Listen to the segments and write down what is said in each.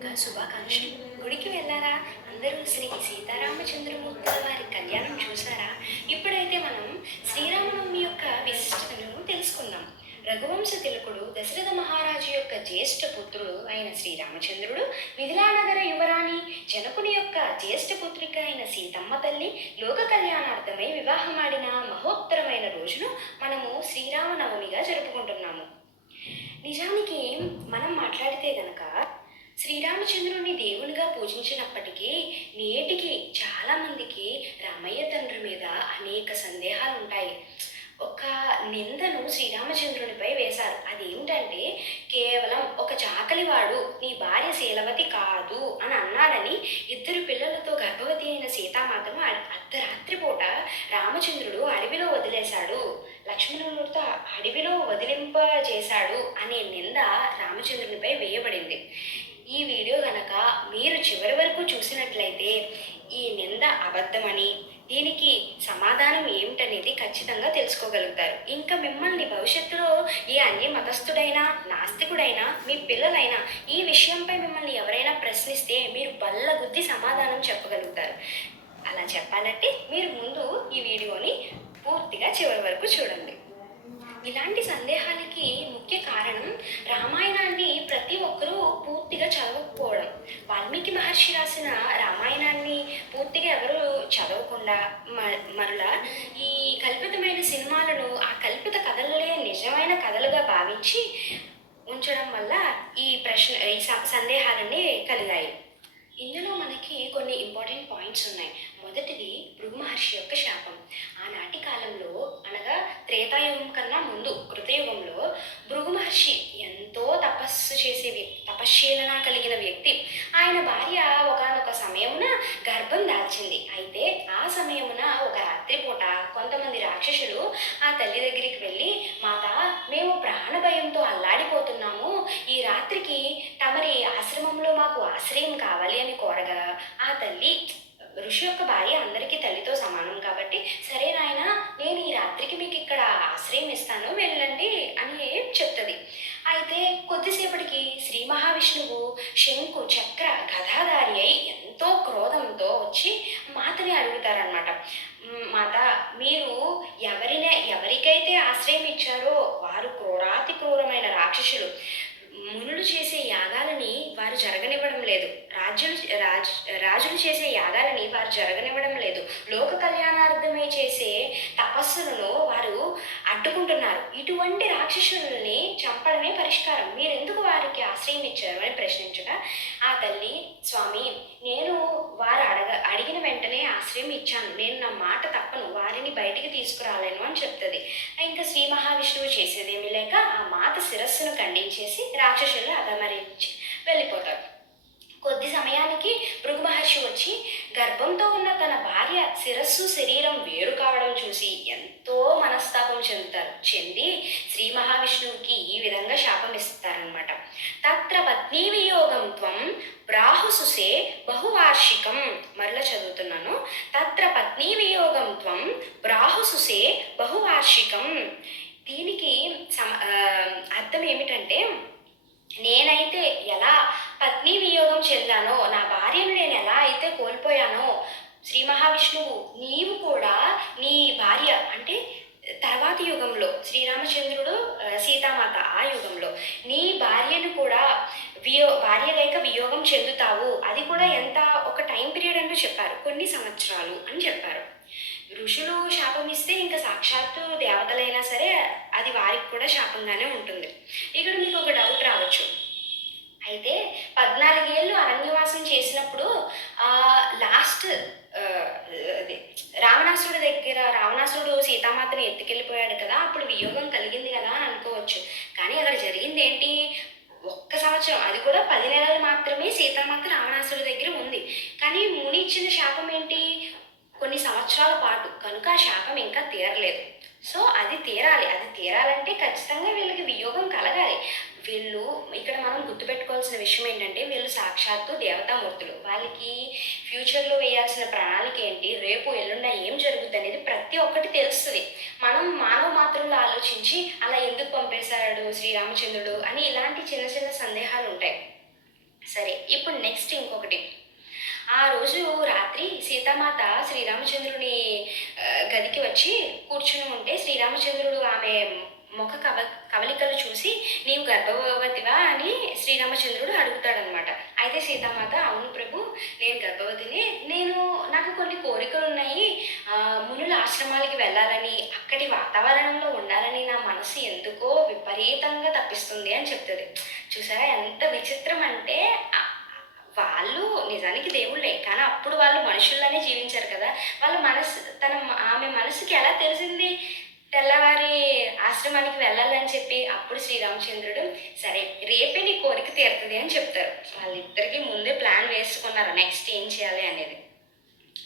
యొక్క శుభాకాంక్షలు. గుడికి వెళ్ళారా? అందరూ శ్రీ సీతారామచంద్రమూర్తుల వారి కళ్యాణం చూసారా? ఇప్పుడైతే మనం శ్రీరామనవమి యొక్క విశిష్టతను తెలుసుకుందాం. రఘువంశ తిలకుడు దశరథ మహారాజు యొక్క జ్యేష్ఠ పుత్రుడు అయిన శ్రీరామచంద్రుడు, మిథిలానగర యువరాణి జనకుని యొక్క జ్యేష్ఠ పుత్రిక అయిన సీతమ్మ తల్లి లోక కళ్యాణార్థమై వివాహమాడిన మహోత్తరమైన రోజును మనము శ్రీరామనవమిగా జరుపుకుంటున్నాము. నిజానికి మనం మాట్లాడితే గనక శ్రీరామచంద్రుని దేవునిగా పూజించినప్పటికీ నేటికి చాలామందికి రామయ్య తండ్రి మీద అనేక సందేహాలు ఉంటాయి. ఒక నిందను శ్రీరామచంద్రునిపై వేశారు. అదేంటంటే కేవలం ఒక చాకలివాడు నీ భార్య శీలవతి కాదు అని అన్నాడని ఇద్దరు పిల్లలతో గర్భవతి అయిన సీతామాతను అర్ధరాత్రి పూట రామచంద్రుడు అడవిలో వదిలేశాడు, లక్ష్మణుడితో అడవిలో వదిలింప చేశాడు అనే నింద రామచంద్రునిపై వేయబడింది. ఈ వీడియో గనక మీరు చివరి వరకు చూసినట్లయితే ఈ నింద అబద్ధమని, దీనికి సమాధానం ఏమిటనేది ఖచ్చితంగా తెలుసుకోగలుగుతారు. ఇంకా మిమ్మల్ని భవిష్యత్తులో ఏ అన్య మతస్థుడైనా, నాస్తికుడైనా, మీ పిల్లలైనా ఈ విషయంపై మిమ్మల్ని ఎవరైనా ప్రశ్నిస్తే మీరు బల్లగుద్ది సమాధానం చెప్పగలుగుతారు. అలా చెప్పాలంటే మీరు ముందు ఈ వీడియోని పూర్తిగా చివరి వరకు చూడండి. ఇలాంటి సందేహాలకి ముఖ్య కారణం రామాయణాన్ని ప్రతి ఒక్కరూ పూర్తిగా చదవకపోవడం. వాల్మీకి మహర్షి రాసిన రామాయణాన్ని పూర్తిగా ఎవరు చదవకుండా మరలా ఈ కల్పితమైన సినిమాలను ఆ కల్పిత కథలనే నిజమైన కథలుగా భావించి ఉంచడం వల్ల ఈ సందేహాలన్నీ కలిగాయి. ఇందులో మనకి కొన్ని ఇంపార్టెంట్ పాయింట్స్ ఉన్నాయి. మొదటిది భృగు మహర్షి యొక్క శాపం. ఆనాటి కాలంలో అనగా త్రేతాయుగం కన్నా ముందు కృతయుగంలో భృగు మహర్షి ఎంతో తపశ్శీలన కలిగిన వ్యక్తి. ఆయన భార్య ఒకానొక సమయమున గర్భం దాల్చింది. అయితే ఆ సమయమున ఒక రాత్రిపూట కొంతమంది రాక్షసులు ఆ తల్లి దగ్గరికి వెళ్ళి, మాత, మేము ప్రాణ భయంతో అల్లాడిపోతున్నాము, ఈ రాత్రికి తమరి ఆశ్రమంలో మాకు ఆశ్రయం కావాలి అని కోరగా, ఆ తల్లి, ఋషి యొక్క భార్య అందరికీ తల్లితో సమానం కాబట్టి, సరే నాయన, నేను ఈ రాత్రికి మీకు ఇక్కడ ఆశ్రయం ఇస్తాను, వెళ్ళండి అని చెప్తుంది. అయితే కొద్దిసేపటికి శ్రీ మహావిష్ణువు శంకు చక్ర గదాధారి అయి ఎంతో క్రోధంతో వచ్చి మాతని అడుగుతారనమాట. మాత, మీరు ఎవరికైతే ఆశ్రయం ఇచ్చారో వారు క్రూరాతి క్రూరమైన రాక్షసులు. మునులు చేసే యాగాలని వారు జరగనివ్వడం లేదు, రాజులు చేసే యాగాలని వారు జరగనివ్వడం లేదు, లోక కళ్యాణార్థమై చేసే తపస్సులను వారు అడ్డుకుంటున్నారు. ఇటువంటి రాక్షసుల్ని చంపడమే పరిష్కారం, మీరెందుకు వారికి ఆశ్రయం ఇచ్చారు అని ప్రశ్నించగా, ఆ తల్లి, స్వామి, నేను వారు అడిగిన వెంటనే ఆశ్రయం ఇచ్చాను, నేను నా మాట తప్పను, వారిని బయటికి తీసుకురాలేను అని చెప్తుంది. ఇంకా శ్రీ మహావిష్ణువు చేసేదేమీ లేక ఆ మాత శిరస్సును ఖండించేసి రాక్షసులు అదమరించి వెళ్ళిపోతారు. కొద్ది సమయానికి భృగు మహర్షి వచ్చి గర్భంతో ఉన్న తన భార్య శిరస్సు శరీరం వేరు కావడం చూసి ఎంతో మనస్తాపం చెంది శ్రీ మహావిష్ణువుకి ఈ విధంగా శాపం ఇస్తారనమాట. తత్ర పత్నీ వియోగం త్వం బ్రాహుసుసే బహువార్షికం. మరలా చదువుతున్నాను. తత్ర పత్నీ వియోగం త్వం బ్రాహుసుసే బహువార్షికం. దీనికి అర్థం ఏమిటంటే, నేనైతే ఎలా పత్ని వియోగం చెందానో, నా భార్యను నేను ఎలా అయితే కోల్పోయానో, శ్రీ మహావిష్ణువు నీవు కూడా నీ భార్య అంటే తర్వాతి యుగంలో శ్రీరామచంద్రుడు సీతామాత ఆ యుగంలో నీ భార్యను కూడా భార్య లేక వియోగం చెందుతావు. అది కూడా ఎంత, ఒక టైం పీరియడ్ అంటూ చెప్పారు, కొన్ని సంవత్సరాలు అని చెప్పారు. ఋషులు శాపం ఇస్తే ఇంకా సాక్షాత్తు దేవతలైనా సరే అది వారికి కూడా శాపంగానే ఉంటుంది. ఇక్కడ మీకు ఒక డౌట్ రావచ్చు. అయితే 14 ఏళ్ళు అరణ్యవాసం చేసినప్పుడు లాస్ట్ రావణాసురుడు సీతామాతను ఎత్తుకెళ్ళిపోయాడు కదా, అప్పుడు వియోగం కలిగింది కదా అని అనుకోవచ్చు. కానీ అక్కడ జరిగింది ఏంటి? 1 సంవత్సరం, అది కూడా 10 నెలలు మాత్రమే సీతామాత రావణాసురుడి దగ్గర ఉంది. కానీ ముని ఇచ్చిన శాపం ఏంటి? కొన్ని సంవత్సరాల పాటు. కనుక ఆ శాపం ఇంకా తీరలేదు. సో అది తీరాలి. అది తీరాలంటే ఖచ్చితంగా వీళ్ళకి వియోగం కలగాలి. వీళ్ళు ఇక్కడ మనం గుర్తుపెట్టుకోవాల్సిన విషయం ఏంటంటే, వీళ్ళు సాక్షాత్తు దేవతామూర్తులు. వాళ్ళకి ఫ్యూచర్లో వేయాల్సిన ప్రణాళిక ఏంటి, రేపు ఎల్లుండ ఏం జరుగుతుంది అనేది ప్రతి ఒక్కటి తెలుస్తుంది. మనం మానవ మాత్రంలో ఆలోచించి అలా ఎందుకు పంపేశాడు శ్రీరామచంద్రుడు అని ఇలాంటి చిన్న చిన్న సందేహాలు ఉంటాయి. సరే, ఇప్పుడు నెక్స్ట్ ఇంకొకటి. ఆ రోజు రాత్రి సీతామాత శ్రీరామచంద్రుని గదికి వచ్చి కూర్చుని ఉంటే శ్రీరామచంద్రుడు ఆమె ముఖ కవలికలు చూసి నీవు గర్భవతివా అని శ్రీరామచంద్రుడు అడుగుతాడనమాట. అయితే సీతామాత అవును ప్రభు, నేను గర్భవతిని, నాకు కొన్ని కోరికలు ఉన్నాయి, మునుల ఆశ్రమాలకి వెళ్ళాలని, అక్కడి వాతావరణంలో ఉండాలని నా మనసు ఎందుకో విపరీతంగా తప్పిస్తుంది అని చెప్తుంది. చూసారా ఎంత విచిత్రం అంటే వాళ్ళు నిజానికి దేవుళ్ళే, కానీ అప్పుడు వాళ్ళు మనుషుల్లానే జీవించారు కదా. వాళ్ళ మనసు ఆమె మనసుకి ఎలా తెలిసింది తెల్లవారి ఆశ్రమానికి వెళ్ళాలని చెప్పి? అప్పుడు శ్రీరామచంద్రుడు సరే రేపే నీ కోరిక తీరుతుంది అని చెప్తారు. వాళ్ళిద్దరికి ముందే ప్లాన్ వేసుకున్నారు నెక్స్ట్ ఏం చేయాలి అనేది.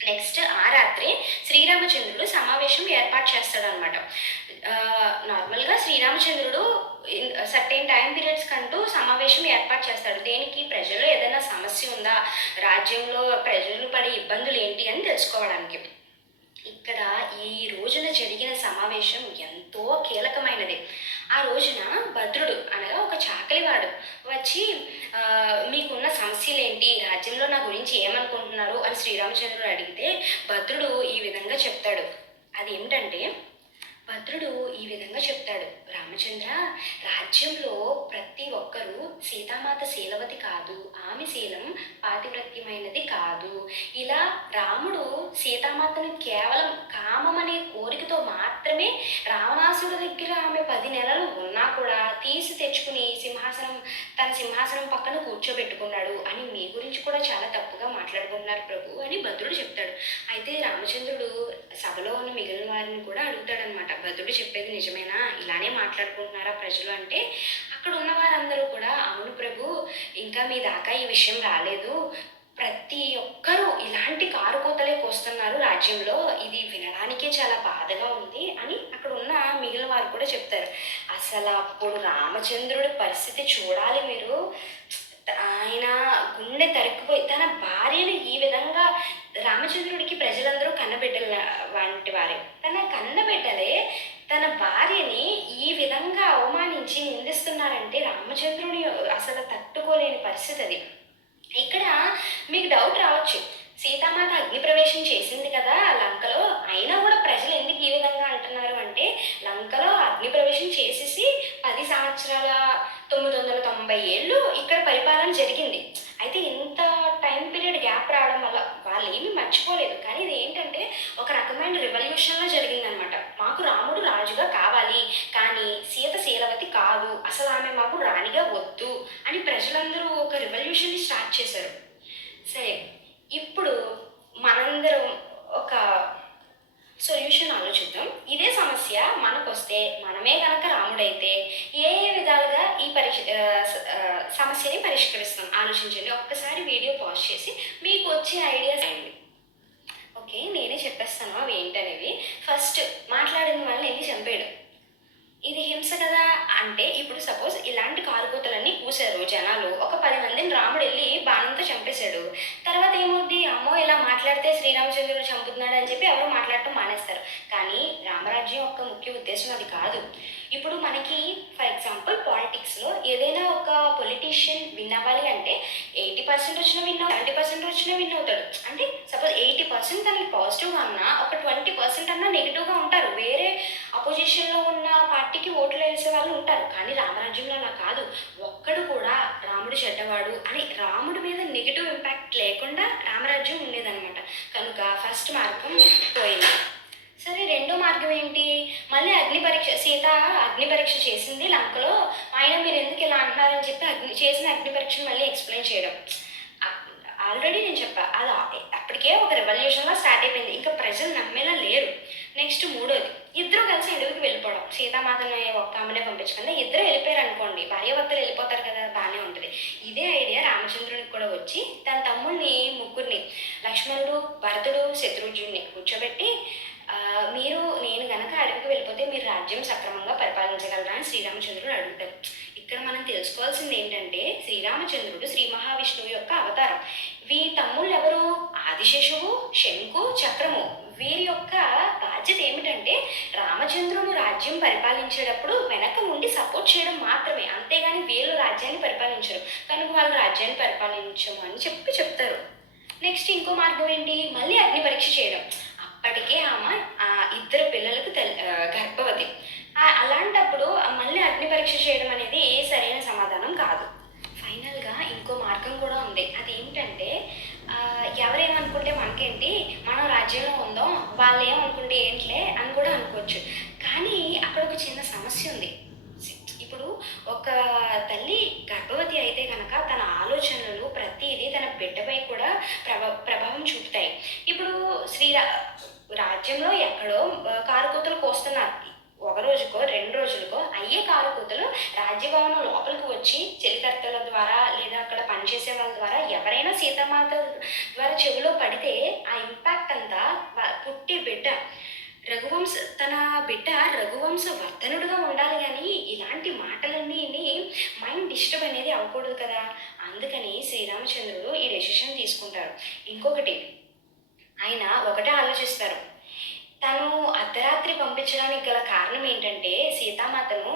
నెక్స్ట్ ఆ రాత్రి శ్రీరామచంద్రుడు సమావేశం ఏర్పాటు చేస్తాడనమాట. నార్మల్గా శ్రీరామచంద్రుడు సర్టెన్ టైం పీరియడ్స్ కంటూ సమావేశం ఏర్పాటు చేస్తాడు. దేనికి? ప్రజల్లో ఏదైనా సమస్య ఉందా, రాజ్యంలో ప్రజలు పడే ఇబ్బందులు ఏంటి అని తెలుసుకోవడానికి. ఇక్కడ ఈ రోజున జరిగిన సమావేశం ఎంతో కీలకమైనది. ఆ రోజున భద్రుడు అనగా ఒక చాకలివాడు వచ్చి మీకున్న సమస్యలేంటి, రాజ్యంలో నా గురించి ఏమనుకుంటున్నారు అని శ్రీరామచంద్రుడు అడిగితే భద్రుడు ఈ విధంగా చెప్తాడు. అదేమిటంటే భద్రుడు ఈ విధంగా చెప్తాడు, రామచంద్ర, రాజ్యంలో ప్రతి ఒక్కరూ సీతామాత శీలవతి కాదు, ఆమె శీలం పాతివ్రత్యమైనది కాదు. ఇలా రాముడు సీతామాతను కేవలం కామం అనే కోరికతో మాత్రమే రావణాసుడి దగ్గర ఆమె 10 నెలలు ఉన్నా కూడా తీసి తెచ్చుకుని తన సింహాసనం పక్కన కూర్చోబెట్టుకున్నాడు అని మీ గురించి కూడా చాలా తప్పుగా మాట్లాడుకుంటున్నారు ప్రభు అని భద్రుడు చెప్తాడు. అయితే రామచంద్రుడు సభలో ఉన్న మిగిలిన వారిని కూడా అడుగుతాడనమాట, భద్రుడు చెప్పేది నిజమేనా, ఇలానే మాట్లాడుకుంటున్నారా ప్రజలు అంటే అక్కడ ఉన్న వారందరూ కూడా అవును ప్రభు, ఇంకా మీ దాకా ఈ విషయం రాలేదు, ప్రతి ఒక్కరూ ఇలాంటి కారుకోతలే కోస్తున్నారు రాజ్యంలో, ఇది వినడానికే చాలా బాధగా ఉంది అని అక్కడ ఉన్న మిగిలిన వారు కూడా చెప్తారు. అసలు అప్పుడు రామచంద్రుడి పరిస్థితి చూడాలి మీరు. ఆయన గుండె తరుక్కుపోయి తన భార్యను ఈ విధంగా, రామచంద్రుడికి ప్రజలందరూ కన్నబిడ్డల వంటి వారే, తన కన్నబిడ్డలే తన భార్యని ఈ విధంగా అవమానించి నిందిస్తున్నారంటే రామచంద్రుని అసలు తట్టుకోలేని పరిస్థితి అది. ఇక్కడ మీకు డౌట్ రావచ్చు, సీతామాత అగ్నిప్రవేశం చేసింది కదా లంకలో, అయినా కూడా ప్రజలు ఎందుకు ఈ విధంగా అంటున్నారు అంటే లంకలో అగ్నిప్రవేశం చేసేసి 10 సంవత్సరాల 990 ఏళ్ళు ఇక్కడ పరిపాలన జరిగింది. అయితే ఇంత టైం పీరియడ్ గ్యాప్ రావడం వల్ల వాళ్ళు ఏమీ మర్చిపోలేదు, కానీ ఇది ఏంటంటే ఒక రకమైన రివల్యూషన్లో జరిగిందనమాట. మాకు రాముడు రాజుగా కావాలి, కానీ సీత శీలవతి కాదు, అసలు ఆమె మాకు రాణిగా వద్దు అని ప్రజలందరూ ఒక రివల్యూషన్ని స్టార్ట్ చేశారు. సరే, ఇప్పుడు మనందరం ఒక సొల్యూషన్ ఆలోచిద్దాం. ఇదే సమస్య మనకొస్తే, మనమే కనుక రాముడైతే ఏ ఏ విధాలుగా ఈ సమస్యని పరిష్కరిస్తాం ఆలోచించండి. ఒక్కసారి వీడియో పాజ్ చేసి మీకు వచ్చే ఐడియాస్ ఏంటి. ఓకే, నేనే చెప్పేస్తాను అవి ఏంటనేవి. ఫస్ట్, మాట్లాడిన వాళ్ళని వెళ్ళి చంపేయడం. ఇది హింస కదా అంటే, ఇప్పుడు సపోజ్ ఇలాంటి కారుకోతలన్నీ కూశారు జనాలు, ఒక 10 మందిని రాముడు వెళ్ళి బాణంతో చంపేశాడు. తర్వాత ఏమవుద్ది, అమ్మో ఇలా మాట్లాడితే శ్రీరామచంద్రుడు చంపుతున్నాడు అని చెప్పి ఎవరు మాట్లాడటం మానేస్తారు. కానీ రామరాజ్యం యొక్క ముఖ్య ఉద్దేశం అది కాదు. ఇప్పుడు మనకి ఫర్ ఎగ్జాంపుల్ పాలిటిక్స్లో ఏదైనా ఒక పొలిటీషియన్ విన్ అవ్వాలి అంటే 80% వచ్చినా 70% వచ్చినా విన్ అవుతాడు. అంటే సపోజ్ 80% తనకి పాజిటివ్గా ఉన్నా ఒక 20% అన్నా నెగిటివ్గా ఉంటారు. వేరే అపోజిషన్లో ఉన్న పార్టీకి ఓట్లు వేసే వాళ్ళు ఉంటారు. కానీ రామరాజ్యంలో అలా కాదు, ఒక్కడు కూడా రాముడు చెడ్డవాడు అని రాముడి మీద నెగిటివ్ ఇంపాక్ట్ లేకుండా రామరాజ్యం ఉండేదన్నమాట. కనుక ఫస్ట్ మార్గం పోయింది. సరే, రెండో మార్గం ఏంటి, మళ్ళీ సీత అగ్ని పరీక్ష చేసింది లంకలో, ఆయన మీరు ఎందుకు ఇలా అంటున్నారని చెప్పి చేసిన అగ్ని పరీక్షను మళ్ళీ ఎక్స్ప్లెయిన్ చేయడం. ఆల్రెడీ నేను చెప్పా, అది అప్పటికే ఒక రెవల్యూషన్లో స్టార్ట్ అయిపోయింది, ఇంకా ప్రజలు నమ్మేలా లేరు. నెక్స్ట్ మూడోది, ఇద్దరు కలిసి అడవికి వెళ్ళిపోవడం. సీతామాతని ఒక్క ఆమెనే పంపించకుండా ఇద్దరు వెళ్ళిపోయారు అనుకోండి, భార్యాభర్తలు వెళ్ళిపోతారు కదా, బాగానే ఉంటుంది. ఇదే ఐడియా రామచంద్రునికి కూడా వచ్చి తన తమ్ముడిని ముగ్గురిని, లక్ష్మణుడు, భరతుడు, శత్రుఘ్నుడిని కూర్చోబెట్టి మీరు నేను గనక అడవికి వెళ్ళిపోతే మీరు రాజ్యం సక్రమంగా పరిపాలించగలరా అని శ్రీరామచంద్రుడు అడుగుతారు. ఇక్కడ మనం తెలుసుకోవాల్సింది ఏంటంటే శ్రీరామచంద్రుడు శ్రీ మహావిష్ణువు యొక్క అవతారం. తమ్ముళ్ళు ఎవరు, ఆదిశేషువు, శంకు, చక్రము. వీరి యొక్క బాధ్యత ఏమిటంటే రామచంద్రుడు రాజ్యం పరిపాలించేటప్పుడు వెనక ఉండి సపోర్ట్ చేయడం మాత్రమే, అంతేగాని వీళ్ళు రాజ్యాన్ని పరిపాలించరు. కనుక వాళ్ళు రాజ్యాన్ని పరిపాలించము అని చెప్తారు. నెక్స్ట్ ఇంకో మార్గం ఏంటి, మళ్ళీ అగ్ని పరీక్ష చేయడం. అప్పటికే ఆమె ఆ ఇద్దరు పిల్లలకు గర్భవతి. అలాంటప్పుడు మళ్ళీ అగ్ని పరీక్ష చేయడం అనేది సరైన సమాధానం కాదు. ఫైనల్గా ఇంకో మార్గం కూడా ఉంది. అదేంటంటే ఎవరేమనుకుంటే మనకేంటి, మనం రాజ్యంలో ఉందాం, వాళ్ళు ఏమనుకుంటే ఏంట్లే అని కూడా అనుకోవచ్చు. కానీ అక్కడ ఒక చిన్న సమస్య ఉంది. ఇప్పుడు ఒక తల్లి గర్భవతి అయితే కనుక తన ఆలోచనలు ప్రతిదీ తన బిడ్డపై కూడా ప్రభావం చూపుతాయి. ఇప్పుడు రాజ్యంలో ఎక్కడో కారుకూతలు కోస్తున్నారు. ఒక రోజుకో 2 రోజులకో అయ్యే కారుకూతలు రాజ్యభవనం లోపలికి వచ్చి చెలికత్తెల ద్వారా లేదా అక్కడ పనిచేసే వాళ్ళ ద్వారా ఎవరైనా సీతామాత ద్వారా చెవిలో పడితే ఆ ఇంపాక్ట్ అంతా పుట్టే బిడ్డ తన బిడ్డ రఘువంశ వర్ధనుడుగా ఉండాలి. కానీ ఇలాంటి మాటలన్నీ మైండ్ డిస్టర్బ్ అనేది అవ్వకూడదు కదా. అందుకని శ్రీరామచంద్రుడు ఈ డెసిషన్ తీసుకుంటారు. ఇంకొకటి, ఆయన ఒకటే ఆలోచిస్తారు, తను అర్ధరాత్రి పంపించడానికి గల కారణం ఏంటంటే సీతామాతను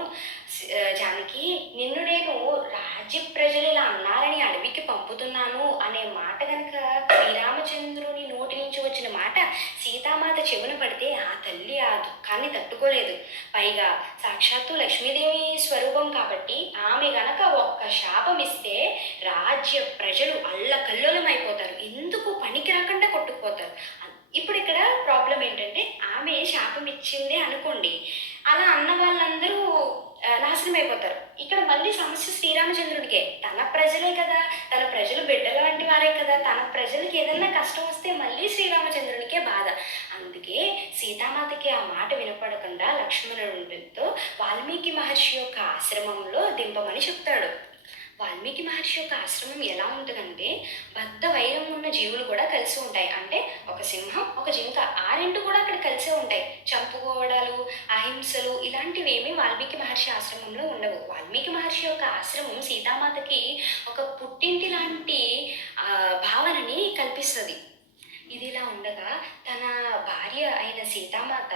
జానకి, నిన్ను నేను రాజ్య ప్రజలు ఇలా అన్నారని అడవికి పంపుతున్నాను అనే మాట కనుక శ్రీరామచంద్రుని నోటి నుంచి వచ్చిన మాట సీతామాత చెవున పడితే ఆ తల్లి ఆ దుఃఖాన్ని తట్టుకోలేదు. పైగా సాక్షాత్తు లక్ష్మీదేవి స్వరూపం కాబట్టి ఆమె గనక ఒక్క శాపం ఇస్తే రాజ్య ప్రజలు అల్లకల్లోలమైపోతారు, ఎందుకు పనికి రాకుండా కొట్టుకుపోతారు. ఇప్పుడు ఇక్కడ ప్రాబ్లం ఏంటంటే ఆమె శాపం ఇచ్చిందే అనుకోండి, అలా అన్న వాళ్ళందరూ నాశనం అయిపోతారు. ఇక్కడ మళ్ళీ సమస్య శ్రీరామచంద్రుడికే, తన ప్రజలే కదా, తన ప్రజలు బిడ్డల వంటి వారే కదా, తన ప్రజలకి ఏదన్నా కష్టం వస్తే మళ్ళీ శ్రీరామచంద్రునికే బాధ. అందుకే సీతామాతకి ఆ మాట వినపడకుండా లక్ష్మణుడితో వాల్మీకి మహర్షి యొక్క ఆశ్రమంలో దింపమని చెప్తాడు. వాల్మీకి మహర్షి యొక్క ఆశ్రమం ఎలా ఉంటుందంటే బద్ధ వైరం ఉన్న జీవులు కూడా కలిసి ఉంటాయి. అంటే ఒక సింహం, ఒక జింక, ఆ రెండు కూడా అక్కడ కలిసే ఉంటాయి. చంపుకోవడాలు, అహింసలు ఇలాంటివి ఏమీ వాల్మీకి మహర్షి ఆశ్రమంలో ఉండవు. వాల్మీకి మహర్షి యొక్క ఆశ్రమం సీతామాతకి ఒక పుట్టింటి లాంటి భావనని కల్పిస్తుంది. ఇదిలా ఉండగా తన భార్య అయిన సీతామాత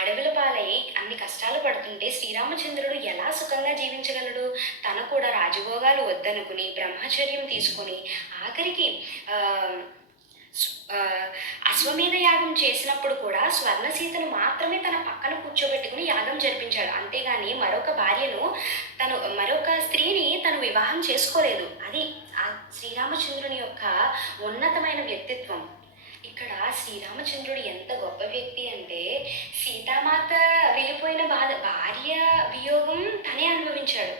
అడవుల పాలై అన్ని కష్టాలు పడుతుంటే శ్రీరామచంద్రుడు ఎలా సుఖంగా జీవించగలడు? తన కూడా రాజభోగాలు వద్దనుకుని బ్రహ్మచర్యం తీసుకొని ఆఖరికి అశ్వమేధ యాగం చేసినప్పుడు కూడా స్వర్ణసీతను మాత్రమే తన పక్కన కూర్చోబెట్టుకుని యాగం జరిపించాడు. అంతేగాని మరొక స్త్రీని తను వివాహం చేసుకోలేదు. అది ఆ శ్రీరామచంద్రుని యొక్క ఉన్నతమైన వ్యక్తిత్వం. ఇక్కడ శ్రీరామచంద్రుడు ఎంత గొప్ప వ్యక్తి అంటే సీతామాత వెళ్ళిపోయిన భార్య వియోగం తనే అనుభవించాడు,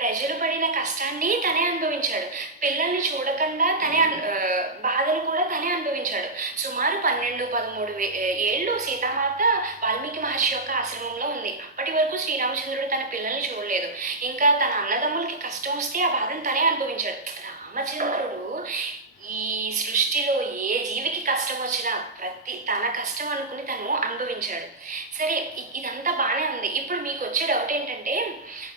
ప్రజలు పడిన కష్టాన్ని తనే అనుభవించాడు, పిల్లల్ని చూడకుండా బాధలు కూడా తనే అనుభవించాడు. సుమారు 12-13 ఏళ్ళు సీతామాత వాల్మీకి మహర్షి యొక్క ఆశ్రమంలో ఉంది. అప్పటి వరకు శ్రీరామచంద్రుడు తన పిల్లల్ని చూడలేదు. ఇంకా తన అన్నదమ్ములకి కష్టం వస్తే ఆ బాధను తనే అనుభవించాడు. రామచంద్రుడు ఈ సృష్టిలో ఏ జీవికి కష్టం వచ్చినా తన కష్టం అనుకుని తను అనుభవించాడు. సరే, ఇదంతా బాగానే ఉంది. ఇప్పుడు మీకు వచ్చే డౌట్ ఏంటంటే,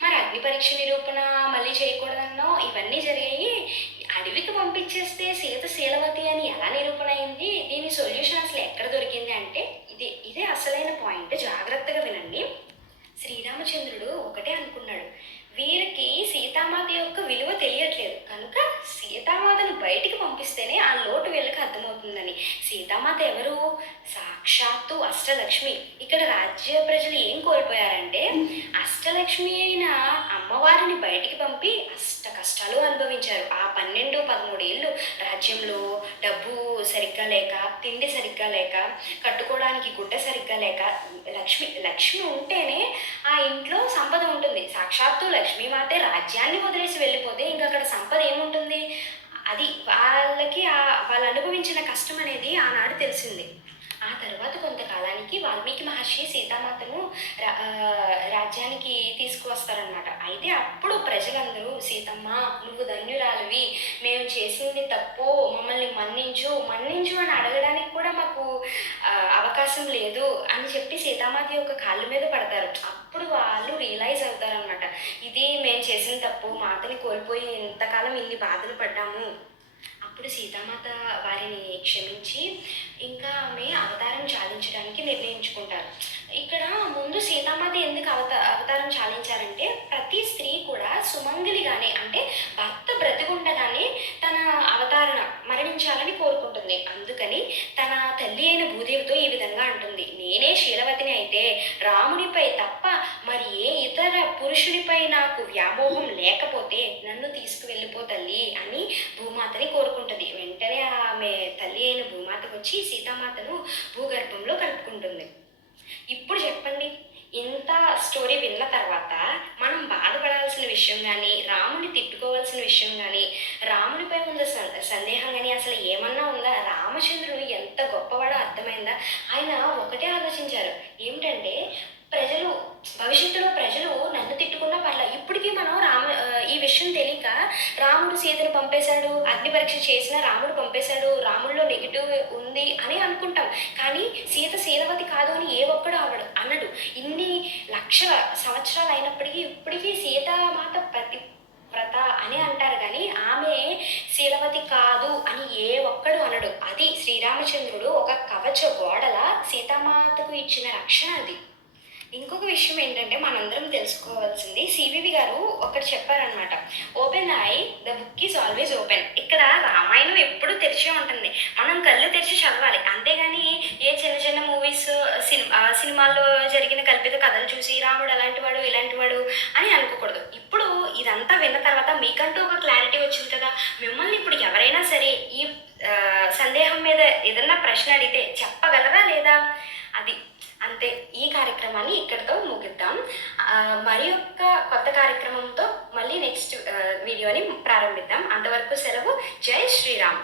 మరి అగ్ని పరీక్ష నిరూపణ మళ్ళీ చేయకూడదన్నో ఇవన్నీ జరిగాయి, అడవికి పంపించేస్తే సీత శీలవతి అని ఎలా నిరూపణ అయింది, దీని సొల్యూషన్ అసలు ఎక్కడ దొరికింది అంటే ఇదే అసలైన పాయింట్. జాగ్రత్తగా వినండి. శ్రీరామచంద్రుడు ఒకటే అనుకున్నాడు, వీరికి సీతామాత యొక్క విలువ తెలియట్లేదు కనుక సీతామాతను బయటికి పంపిస్తేనే ఆ లోటు వీళ్ళకి అర్థమవుతుందని. సీతామాత ఎవరు? సాక్షాత్తు అష్టలక్ష్మి. ఇక్కడ రాజ్య ప్రజలు ఏం కోల్పోయారంటే అష్టలక్ష్మి అయిన అమ్మవారిని బయటికి పంపి అష్ట కష్టాలు అనుభవించారు. ఆ 12-13 ఏళ్ళు రాజ్యంలో డబ్బు సరిగ్గా లేక, తిండి సరిగ్గా లేక, కట్టుకోవడానికి గుడ్డ సరిగ్గా లేక, లక్ష్మి ఉంటేనే ఆ ఇంట్లో సంపద ఉంటుంది. సాక్షాత్తు లక్ష్మీమాతే రాజ్యాన్ని వదిలేసి వెళ్ళిపోతే ఇంకా అక్కడ సంపద ఏముంటుంది? అది వాళ్ళు అనుభవించిన కష్టం అనేది ఆనాడు తెలిసింది. ఆ తర్వాత కొంతకాలానికి వాల్మీకి మహర్షి సీతామాతను రాజ్యానికి తీసుకువస్తారనమాట. అయితే అప్పుడు ప్రజలందరూ సీతమ్మ నువ్వు ధన్యురాలివి, మేము చేసింది తప్పు, మమ్మల్ని మన్నించు అని అడగడానికి కూడా మాకు అవకాశం లేదు అని చెప్పి సీతామాత యొక్క కాళ్ళ మీద పడతారు. అప్పుడు వాళ్ళు రియలైజ్ అవుతారనమాట, ఇది మేము చేసిన తప్పు, మాతని కోల్పోయి ఇంతకాలం ఇన్ని బాధలు పడ్డాము. అప్పుడు సీతామాత వారిని క్షమించి ఇంకా ఆమె అవతారం చాలించడానికి నిర్ణయించుకుంటారు. ఇక్కడ ముందు సీతామాత ఎందుకు అవతారం చాలించారంటే, ప్రతి స్త్రీ కూడా సుమంగలిగానే అంటే భర్త బ్రతికుండగానే తన అవతారణ మరణించాలని కోరుకుంటుంది. అందుకని తన తల్లి అయిన భూదేవితో ఈ విధంగా అంటుంది, నేనే శీలవతిని అయితే రామునిపై తప్ప మరి ఏ ఇతర పురుషునిపై నాకు వ్యామోహం లేకపోతే నన్ను తీసుకువెళ్ళిపో తల్లి అని భూమాతని కోరుకుంటుంది. వెంటనే ఆమె తల్లి అయిన భూమాతకు వచ్చి సీతామాతను భూగర్భంలో కలుపుకుంటుంది. ఇప్పుడు చెప్పండి, ఇంత స్టోరీ విన్న తర్వాత మనం బాధపడాల్సిన విషయం కానీ, రాముని తిట్టుకోవాల్సిన విషయం కానీ, రామునిపై ఉన్న సందేహం కానీ అసలు ఏమన్నా ఉందా? రామచంద్రుడు ఎంత గొప్పవాడో అర్థమైందా? ఆయన ఒకటే ఆలోచించారు, ఏమిటంటే ప్రజలు భవిష్యత్తులో ప్రజలు నన్ను తిట్టుకున్నా పర్లే, ఇప్పటికీ మనం ఈ విషయం తెలియక రాముడు సీతను పంపేశాడు, అగ్ని పరీక్ష చేసినా రాముడు పంపేశాడు, రాముడిలో నెగిటివ్ ఉంది అని అనుకుంటాం. కానీ సీత శీలవతి కాదు అని ఏ ఒక్కడు అన్నడు. ఇన్ని లక్షల సంవత్సరాలు అయినప్పటికీ ఇప్పటికీ సీతామాత వ్రత అని అంటారు కానీ ఆమె శీలవతి కాదు అని ఏ ఒక్కడు అనడు. అది శ్రీరామచంద్రుడు ఒక కవచ గోడల సీతామాతకు ఇచ్చిన రక్షణ అది. ఇంకొక విషయం ఏంటంటే మనందరం తెలుసుకోవాల్సింది, సివివి గారు ఒకటి చెప్పారనమాట, open I the book is always open. ఇక్కడ రామాయణం ఎప్పుడు తెరిచే ఉంటుంది, మనం కళ్ళు తెరిచి చదవాలి. అంతేగాని ఏ చిన్న చిన్న మూవీస్ సినిమాల్లో జరిగిన కల్పిత కథలు చూసి రాముడు అలాంటి వాడు ఇలాంటి వాడు అని అనుకోకూడదు. ఇప్పుడు ఇదంతా విన్న తర్వాత మీకంటూ ఒక క్లారిటీ వచ్చింది కదా, మిమ్మల్ని ఇప్పుడు ఎవరైనా సరే ఈ సందేహం మీద ఏదన్నా ప్రశ్న అడిగితే చెప్పగలరా లేదా? అది అంతే. ఈ కార్యక్రమాన్ని ఇక్కడితో ముగిద్దాం. మరి యొక్క కొత్త కార్యక్రమంతో మళ్ళీ నెక్స్ట్ వీడియోని ప్రారంభిద్దాం. అంతవరకు సెలవు. జై శ్రీరామ్.